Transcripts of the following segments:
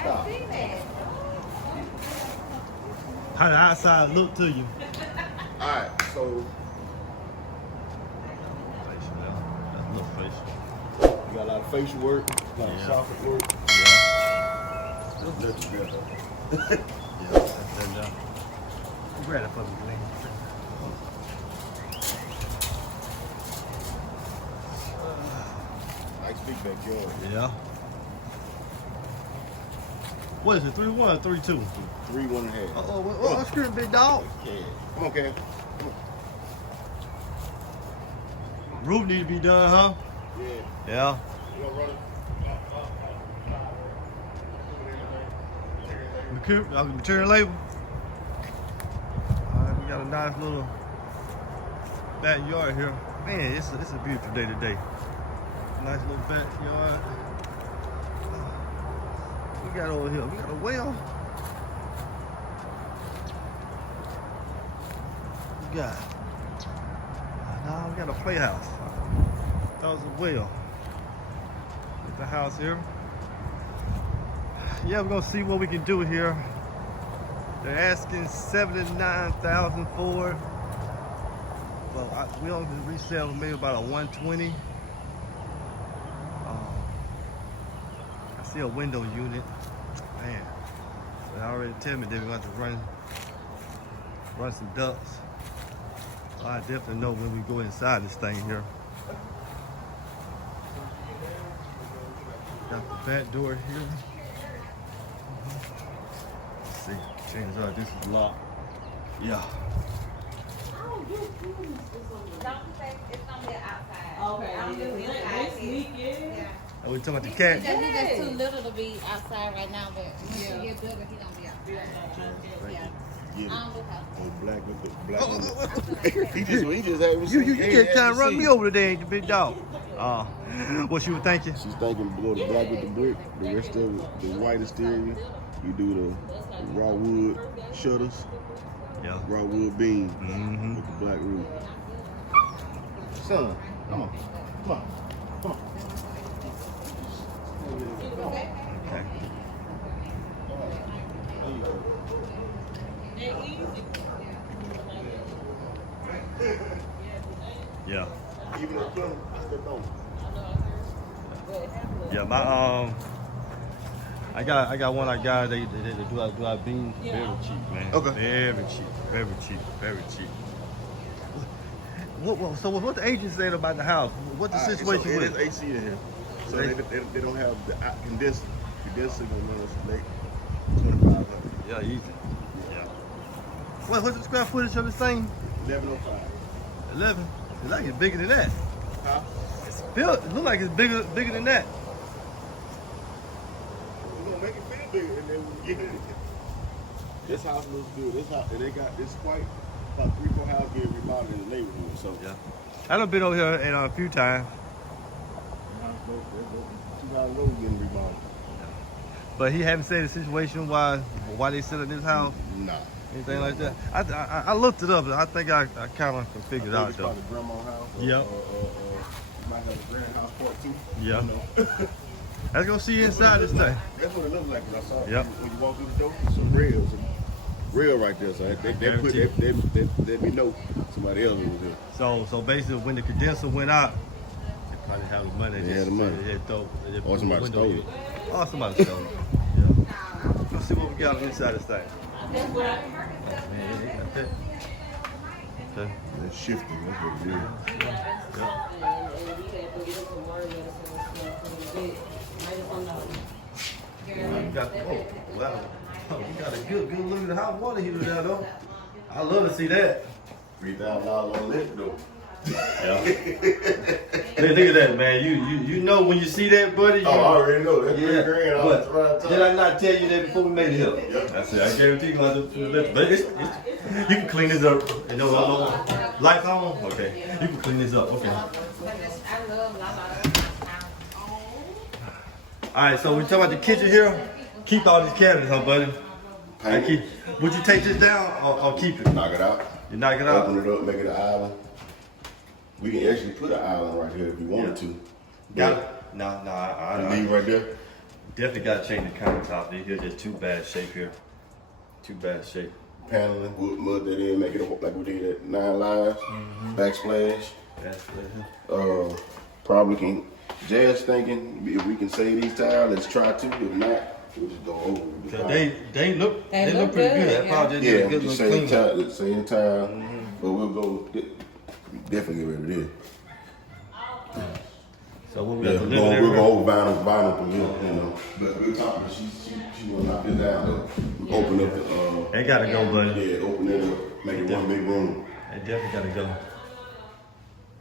Stop. How the outside look to you? Alright, so Facial, yeah. That's a little facial. you got a lot of facial work, a lot of Yeah. socket work. Yeah. Still good together. Yeah, that's that. Grab it for me, Glenn. Nice big backyard. Yeah. What is it, 3-1 or 3-2? 3, 1.5. Oh, screw it, big dog. Yeah. Come on, Cam. Roof need to be done, huh? Yeah. Yeah. You gonna run it? Material label. Alright, we got a nice little backyard here. Man, it's a beautiful day today. Nice little backyard. We got over here. We got a well. We got a playhouse. That was a well. There's the house here. Yeah, we're gonna see what we can do here. They're asking $79,000 for it. Well, we only resell maybe about a 120. I see a window unit. Man, they already tell me they're going to run some ducts. So I definitely know when we go inside this thing here. Got the back door here. Let's see, change out. This is locked. Yeah. It's gonna be outside. Okay, I'm doing this inside. week, yeah. Are we talking about the cat? He's just too little to be outside right now, but when he get bigger, he gonna be out. Yeah. Get it. I don't do house. Oh, black with the black Oh, on oh, the. He just had me You get trying to run me over today, ain't you, big dog? What you were thinking? She's thinking blow the black with the brick, the rest of it, the white exterior. You do the raw wood shutters, Yeah. raw wood beams Mm-hmm. with the black roof. Son, come on, come on, come on. Okay. There you go. Yeah. Even though I stepped on. Yeah, I got one of our guys they do our beans very cheap, man. Okay. Very cheap, very cheap, very cheap. So what the agent said about the house? What the situation It with is AC in here, so they don't have the condenser. Condenser gonna run us like 2,500. Yeah, easy. Yeah. What's the square footage of this thing? 1105. 11. It's like it's bigger than that. Huh? It look like it's bigger than that. We're gonna make it feel bigger, and then we'll get it. This house looks good. This house, and they got this quite about 3-4 houses getting remodeled in the neighborhood. So Yeah. I done been over here a few times, 2 houses road getting remodeled. but he haven't said the situation why they sit in this house, Nah. anything like that. I looked it up. And I think I kind of can figure it out It's though. probably grandma's house. Or, Yep. you might have a grand house part 2. Yeah. You know? Let's go see inside this thing. That's what it looks like when I saw it. Yep. When you walk through the door, some rails. Rail right there, so they me know somebody else was there. So basically, when the condenser went out, they probably had the money. They had the money. Or somebody stole it. Oh, somebody stole it. Yeah. Let's see what we got inside this thing. Man, they got that. Okay. That's shifting. That's what it is. We got, oh, wow. We got a good look at the hot water heater there, though. I love to see that. $3,000 on that though. Yeah. Look at that, man. You know when you see that, buddy. Oh, I already know. That's Yeah, $3 grand. but did I not tell you that before we made it here? Yep. I said, I guarantee you, but you can clean this up. And no lights on? Okay. You can clean this up. Okay. I love Lala. All right, so we talking about the kitchen here. Keep all these cabinets, huh, buddy? Paint it. Would you take this down or keep it? Knock it out. You knock it out? Open it up, make it an island. We can actually put an island right here if we wanted to. Got it? Nah, I Leave right there. Definitely gotta change the countertop. They're just too bad shape here. Too bad shape. Paneling, wood, mud that in, make it like we did at 9 Lives. Backsplash. Probably can. Jazz thinking if we can save these tiles, let's try to. If not, we'll just go over. They look pretty good. That probably just Yeah, good just look clean. same tile. But we'll go definitely get rid of this. So what we Yeah, got to we'll live go over vinyl from here, you know. But we're talking. She will knock this out though. Open up the. They gotta go, buddy. Yeah, open it up, make it one big room. They definitely gotta go.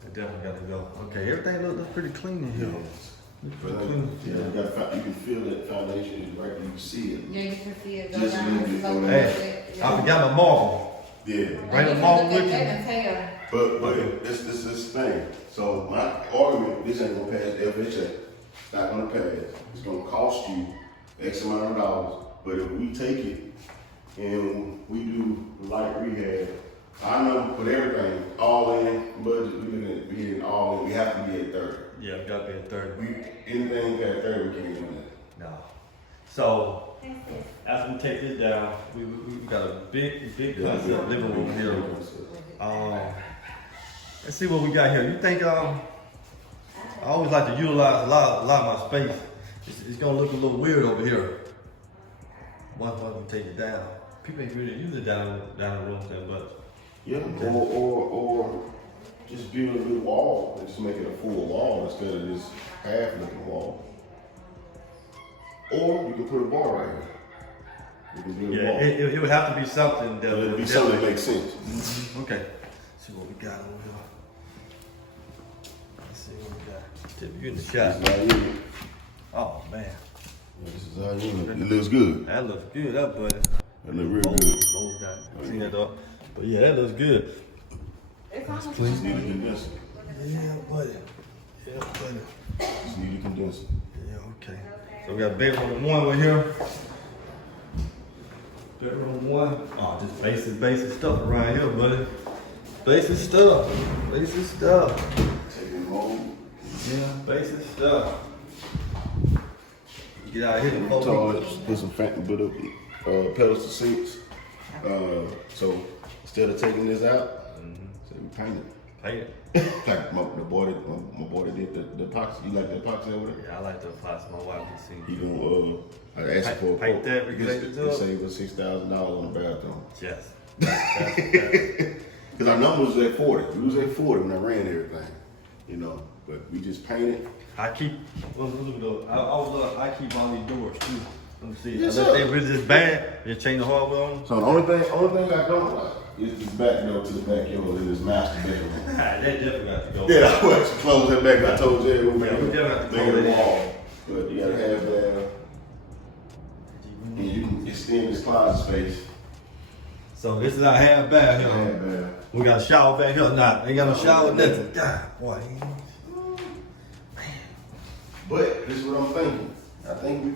They definitely gotta go. Okay, everything looks pretty clean in here. Yeah, you can feel that foundation is right there. You can see it. Yeah, you can see it. Go Just a down. little bit. Go down. Hey, I forgot my marble. Yeah. Bring the marble with you. But this thing. So my argument, this ain't gonna pass FHA. It's not gonna pass. It's gonna cost you X amount of dollars. But if we take it and we do light rehab, I know with everything, all in budget, we looking at being all in. We have to be at 30. Yeah, we gotta be at 30. Anything past 30, we can't do that. No. So after we take this down, we got a big concept living room here. Let's see what we got here. You think I always like to utilize a lot of my space. It's gonna look a little weird over here. Once we take it down, people ain't really use it down the room that much. Yeah, or just build a little wall and just make it a full wall instead of this half-looking wall. Or you can put a bar right here. You can build a wall. It would have to be something that It'd be something that makes sense. Okay. Let's see what we got over here. Let's see what we got. Tip you in the shot. This is our unit. Oh man. This is our unit. It looks good. That looks good, that buddy. That look real good. See that dog? But yeah, that looks good. It's Just need a condenser. Yeah, buddy. Yeah, buddy. Just need a condenser. Yeah, okay. So we got bedroom 1 over here. Bedroom 1. Oh, just basic stuff around here, buddy. Basic stuff. Take it home. Yeah, basic stuff. Get out here. Toilets, put some pedals to seats. So instead of taking this out, so we paint it. Paint it. Like my boy that did the epoxy. You like the epoxy over there? Yeah, I like the epoxy. My wife can see. He gonna I asked for a paint quote. that, regulate it up. Save us $6,000 on the bathroom. Yes. Because our number was at 40. We was at 40 when I ran everything, you know. But we just painted. I keep. I keep all these doors too. Let me see. Yes, Unless sir. they really just bad, just change the hardware on them. So the only thing I don't like is this back door to the backyard in this master bedroom. That definitely got to go. Yeah, I was close that back. I told you we Yeah, we definitely have to make close it a it. wall. But you gotta have that. And you can extend this closet space. So this is our half bath here. Half bath. We got a shower back here. Nah, ain't got no shower, nothing. God, boy. But this is what I'm thinking. I think we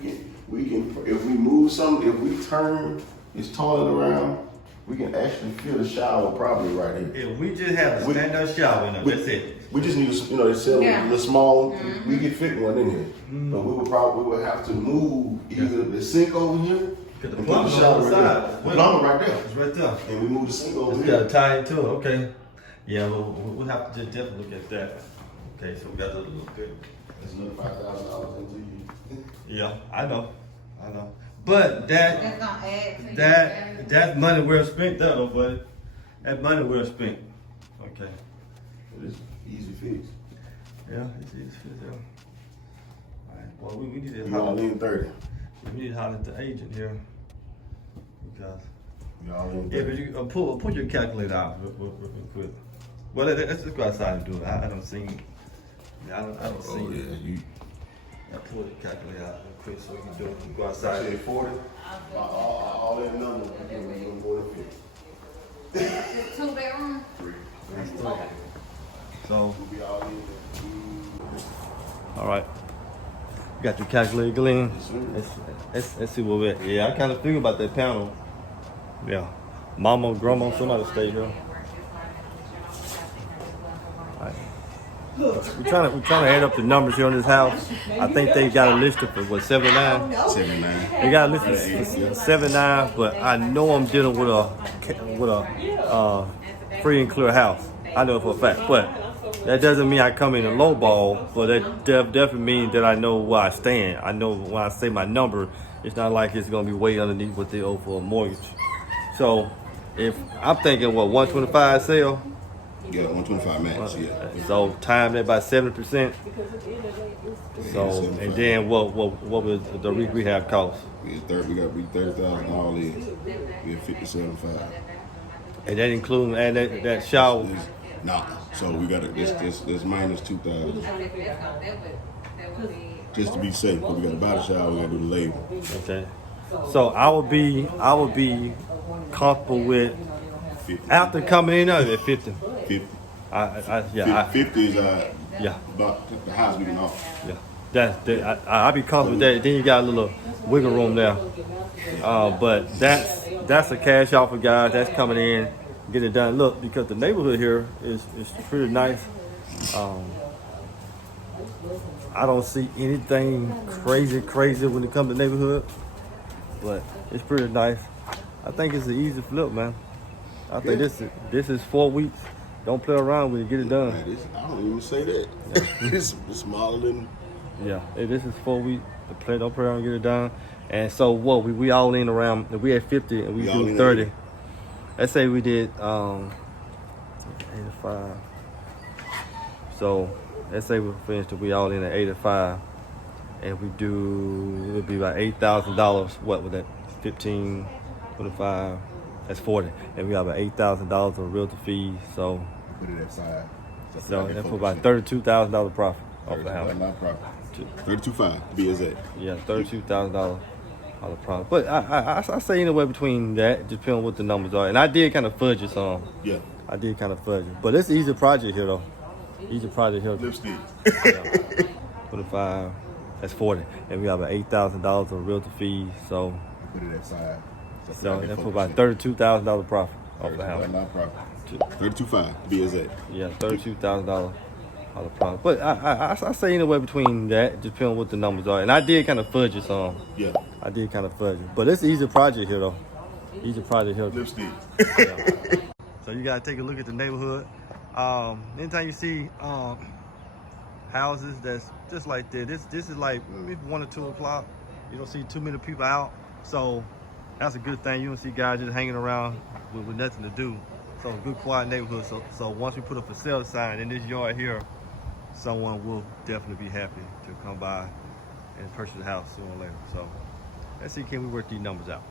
can if we move something, if we turn this toilet around, we can actually fill the shower probably right here. If we just have a standard shower in there, that's it. We just need to, they sell a little small. We could fit one in here, but we would have to move either the sink over here Cause the and put plumber's the shower on the right side. there. The plumber right there, It's right there. and we move the sink over We here. gotta tie it to it, okay. Yeah, we'll have to just definitely look at that. Okay, so we got to look good. That's another $5,000 into you. Yeah, I know. But That's gonna add to your that's money well spent though, buddy. That money well spent. Okay. But it's easy fix. Yeah, it's easy to fit there. Alright, well we need to We all in 30. we need to holler at the agent here. Because We all in yeah, 30. but you pull your calculator out real quick. Well, let's just go outside and do it. I don't see. Yeah, I don't see. Oh yeah, you. I pull the calculator out real quick so we can do it. We go outside. Say 40. All that number, we can go to 50. It's 2 bedroom. 3. So, We'll be all in. all right. You got your calculator, Glenn? Yes, sir. Let's see what we're at. Yeah, I kind of figured about that panel. Yeah. Mama, grandma, somebody stay here. All right. we're trying to add up the numbers here on this house. I think they got a listed for what, 79? 79. They got a listed for 79, but I know I'm dealing with a free and clear house. I know for a fact, but that doesn't mean I come in a low ball, but that definitely means that I know where I stand. I know when I say my number, it's not like it's gonna be way underneath what they owe for a mortgage. So if I'm thinking, what, 125 sale? Yeah, 125 max. Yeah. So time that by 70%. So and then what was the rehab cost? We got $30,000 all in. We had 57.5. And that includes and that shower. Nah. So we got this minus 2,000. Just to be safe, because we got to buy the shower, we got to do the labor. Okay. So I would be comfortable with 50. after coming in at 50. 50. 50 is yeah. about the highest we can offer. Yeah. I'll be comfortable with that. Then you got a little wiggle room there. But that's a cash offer, guys. That's coming in, get it done. Look, because the neighborhood here is pretty nice. I don't see anything crazy when it comes to neighborhood, but it's pretty nice. I think it's an easy flip, man. I think this is 4 weeks. Don't play around with it. Get it done. Man, I don't even say that. It's smaller than. Yeah, this is 4 weeks. Don't play around. Get it done. And so what? We all in around. We at 50 and we do 30. Let's say we did 85. So let's say we finished. We all in at 85, and we do. It would be about $8,000. What with that? 15, 25. That's 40, and we have about $8,000 of realtor fees. So Put it aside. so that's for about $32,000 profit off the house. $32,500 to be exact. Yeah, $32,000 profit. But I say anywhere between that, depending on what the numbers are. And I did kind of fudge it some. Yeah. I did kind of fudge it, but it's an easy project here though. Easy project here. Lipstick. 25. That's 40, and we have about $8,000 of realtor fees. So Put it aside. so that's for about $32,000 profit off the house. $32,500 to be exact. Yeah, $32,000 profit. But I say anywhere between that, depending on what the numbers are. And I did kind of fudge it some. Yeah. I did kind of fudge it, but it's an easy project here though. Easy project here. Lipstick. So you gotta take a look at the neighborhood. Anytime you see houses that's just like this is like maybe 1 or 2 o'clock. You don't see too many people out, so that's a good thing. You don't see guys just hanging around with nothing to do. So a good quiet neighborhood. So once we put a for sale sign in this yard here, someone will definitely be happy to come by and purchase the house sooner or later. So let's see, can we work these numbers out?